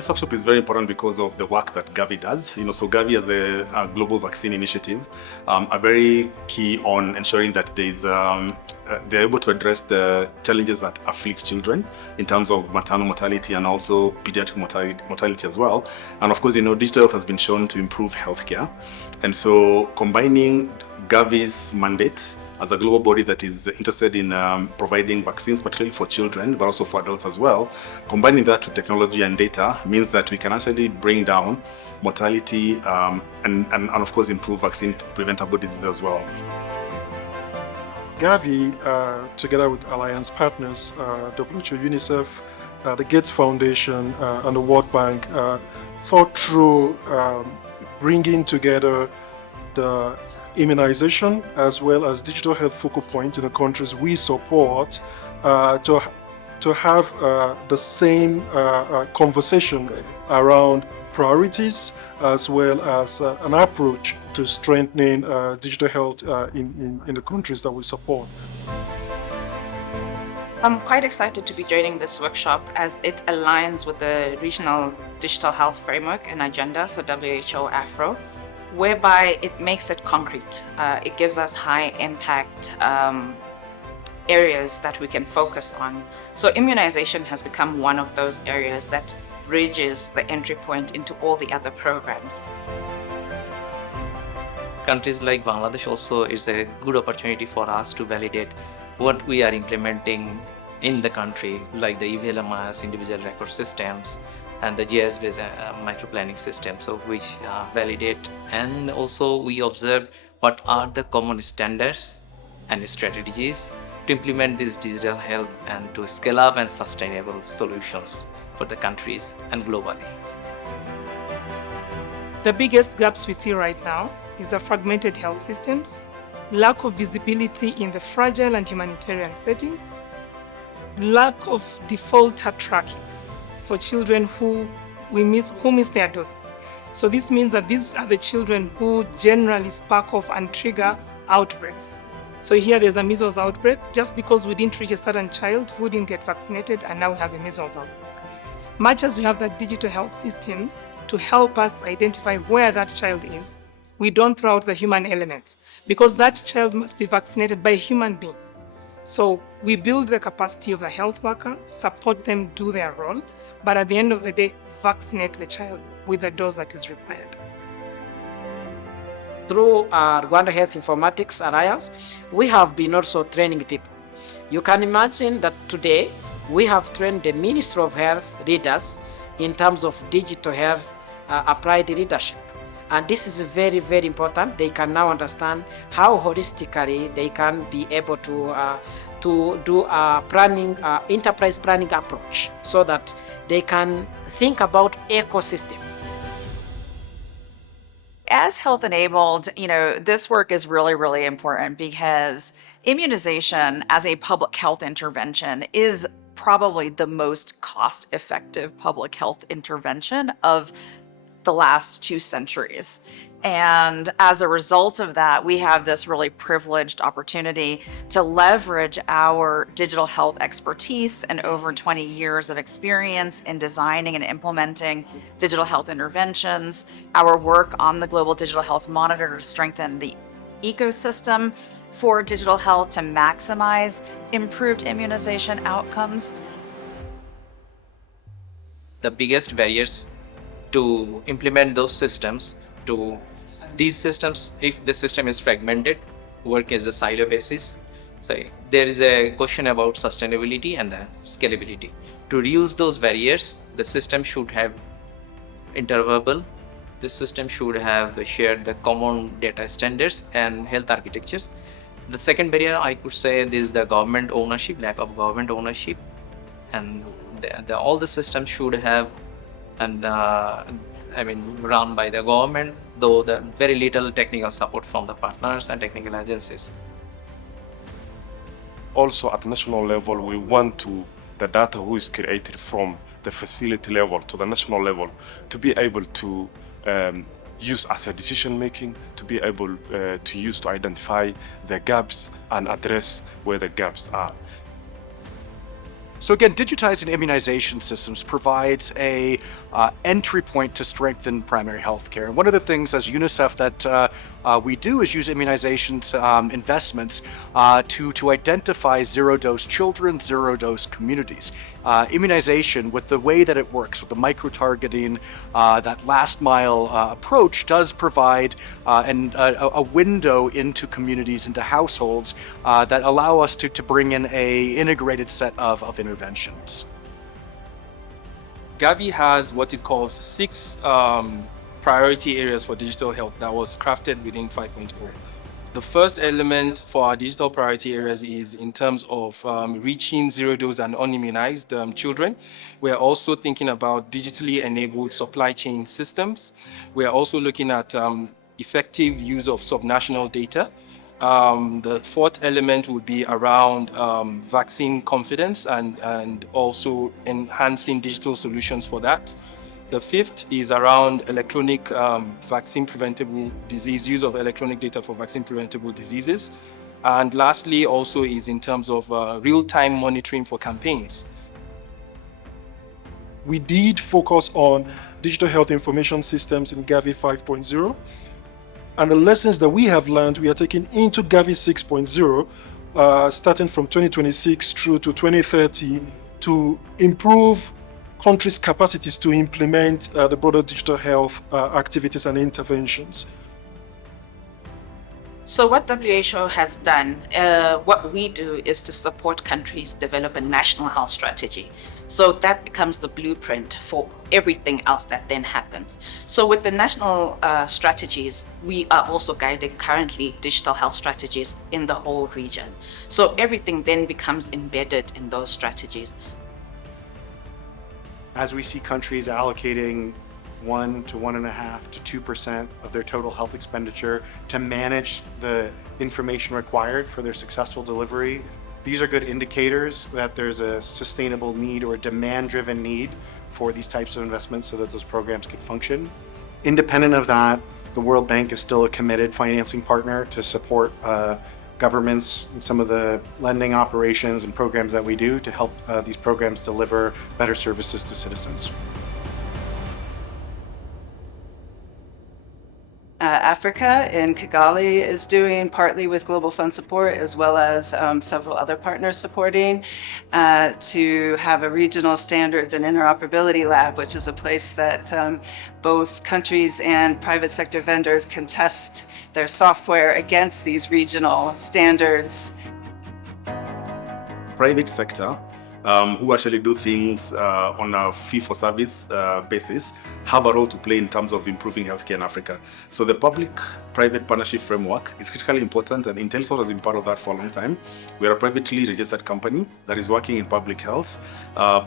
This workshop is very important because of the work that Gavi does. So Gavi as a global vaccine initiative are very key on ensuring that they're able to address the challenges that afflict children in terms of maternal mortality and also pediatric mortality as well. And of course, digital health has been shown to improve healthcare. And so combining Gavi's mandate as a global body that is interested in providing vaccines, particularly for children, but also for adults as well, combining that with technology and data means that we can actually bring down mortality and of course improve vaccine preventable diseases as well. Gavi, together with alliance partners, WHO, UNICEF, the Gates Foundation, and the World Bank, thought through bringing together the immunization as well as digital health focal points in the countries we support to have the same conversation around priorities as well as an approach to strengthening digital health in the countries that we support. I'm quite excited to be joining this workshop as it aligns with the regional digital health framework and agenda for WHO Afro, whereby it makes it concrete. It gives us high impact areas that we can focus on. So immunization has become one of those areas that bridges the entry point into all the other programs. Countries like Bangladesh also is a good opportunity for us to validate what we are implementing in the country, like the EVLMS, individual record systems, and the GIS-based microplanning system, so which validate, and also we observe what are the common standards and strategies to implement this digital health and to scale up and sustainable solutions for the countries and globally. The biggest gaps we see right now is the fragmented health systems, lack of visibility in the fragile and humanitarian settings, lack of defaulter tracking for children who miss their doses. So this means that these are the children who generally spark off and trigger outbreaks. So here there's a measles outbreak just because we didn't reach a certain child who didn't get vaccinated, and now we have a measles outbreak. Much as we have the digital health systems to help us identify where that child is, we don't throw out the human elements because that child must be vaccinated by a human being. So we build the capacity of the health worker, support them do their role, but at the end of the day, vaccinate the child with the dose that is required. Through our Rwanda Health Informatics Alliance, we have been also training people. You can imagine that today we have trained the Ministry of Health leaders in terms of digital health applied leadership. And this is very, very important. They can now understand how holistically they can be able to do a planning, enterprise planning approach so that they can think about ecosystem. As health enabled, this work is really, really important because immunization as a public health intervention is probably the most cost-effective public health intervention of the last 2 centuries. And as a result of that, we have this really privileged opportunity to leverage our digital health expertise and over 20 years of experience in designing and implementing digital health interventions, our work on the Global Digital Health Monitor to strengthen the ecosystem for digital health to maximize improved immunization outcomes. The biggest barriers to implement those systems, these systems, if the system is fragmented, work as a silo basis. So there is a question about sustainability and the scalability. To reduce those barriers, the system should have interoperable. The system should have shared the common data standards and health architectures. The second barrier, I could say, is the government ownership, lack of government ownership, and all the systems should have run by the government, though the very little technical support from the partners and technical agencies. Also at national level, we want the data who is created from the facility level to the national level to be able to use as a decision making, to be able to use to identify the gaps and address where the gaps are. So again, digitizing immunization systems provides a entry point to strengthen primary health care. And one of the things as UNICEF that we do is use immunization investments to identify zero-dose children, zero-dose communities. Immunization, with the way that it works, with the micro-targeting, that last-mile approach does provide a window into communities, into households that allow us to bring in a integrated set of interventions. Gavi has what it calls 6 priority areas for digital health that was crafted within 5.0. The first element for our digital priority areas is in terms of reaching zero-dose and unimmunized children. We're also thinking about digitally enabled supply chain systems. We're also looking at effective use of subnational data. The fourth element would be around vaccine confidence and also enhancing digital solutions for that. The fifth is around electronic vaccine preventable disease, use of electronic data for vaccine preventable diseases. And lastly also is in terms of real-time monitoring for campaigns. We did focus on digital health information systems in Gavi 5.0. And the lessons that we have learned, we are taking into Gavi 6.0, starting from 2026 through to 2030, to improve countries' capacities to implement the broader digital health activities and interventions. So what WHO has done, what we do is to support countries develop a national health strategy. So that becomes the blueprint for everything else that then happens. So with the national strategies, we are also guiding currently digital health strategies in the whole region. So everything then becomes embedded in those strategies. As we see countries allocating 1 to 1.5 to 2% of their total health expenditure to manage the information required for their successful delivery, these are good indicators that there's a sustainable need or a demand-driven need for these types of investments so that those programs can function. Independent of that, the World Bank is still a committed financing partner to support governments and some of the lending operations and programs that we do to help these programs deliver better services to citizens. Africa in Kigali is doing partly with Global Fund support as well as several other partners supporting to have a regional standards and interoperability lab, which is a place that both countries and private sector vendors can test their software against these regional standards. Private sector who actually do things on a fee-for-service basis have a role to play in terms of improving healthcare in Africa. So the public-private partnership framework is critically important, and Intelsat has been part of that for a long time. We are a privately registered company that is working in public health,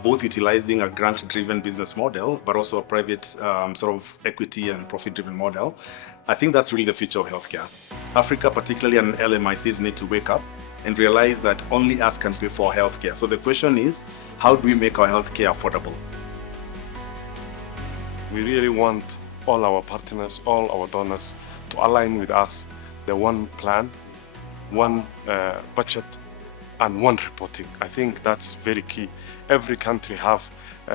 both utilizing a grant-driven business model, but also a private sort of equity and profit-driven model. I think that's really the future of healthcare. Africa, particularly, and LMICs need to wake up and realize that only us can pay for healthcare. So the question is, how do we make our healthcare affordable? We really want all our partners, all our donors to align with us, the one plan, one budget, and one reporting. I think that's very key. Every country have,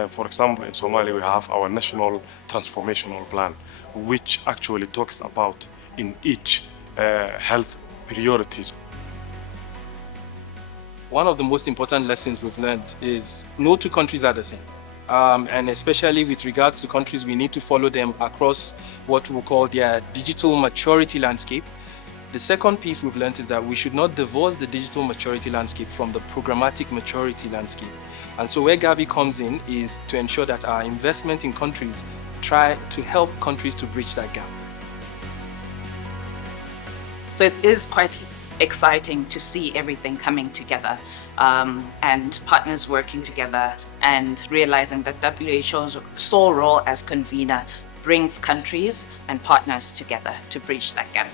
for example, in Somalia, we have our national transformational plan, which actually talks about in each health priorities. One of the most important lessons we've learned is no two countries are the same. And especially with regards to countries, we need to follow them across what we call their digital maturity landscape. The second piece we've learned is that we should not divorce the digital maturity landscape from the programmatic maturity landscape. And so where Gavi comes in is to ensure that our investment in countries try to help countries to bridge that gap. So it is quite exciting to see everything coming together and partners working together and realizing that WHO's sole role as convener brings countries and partners together to bridge that gap.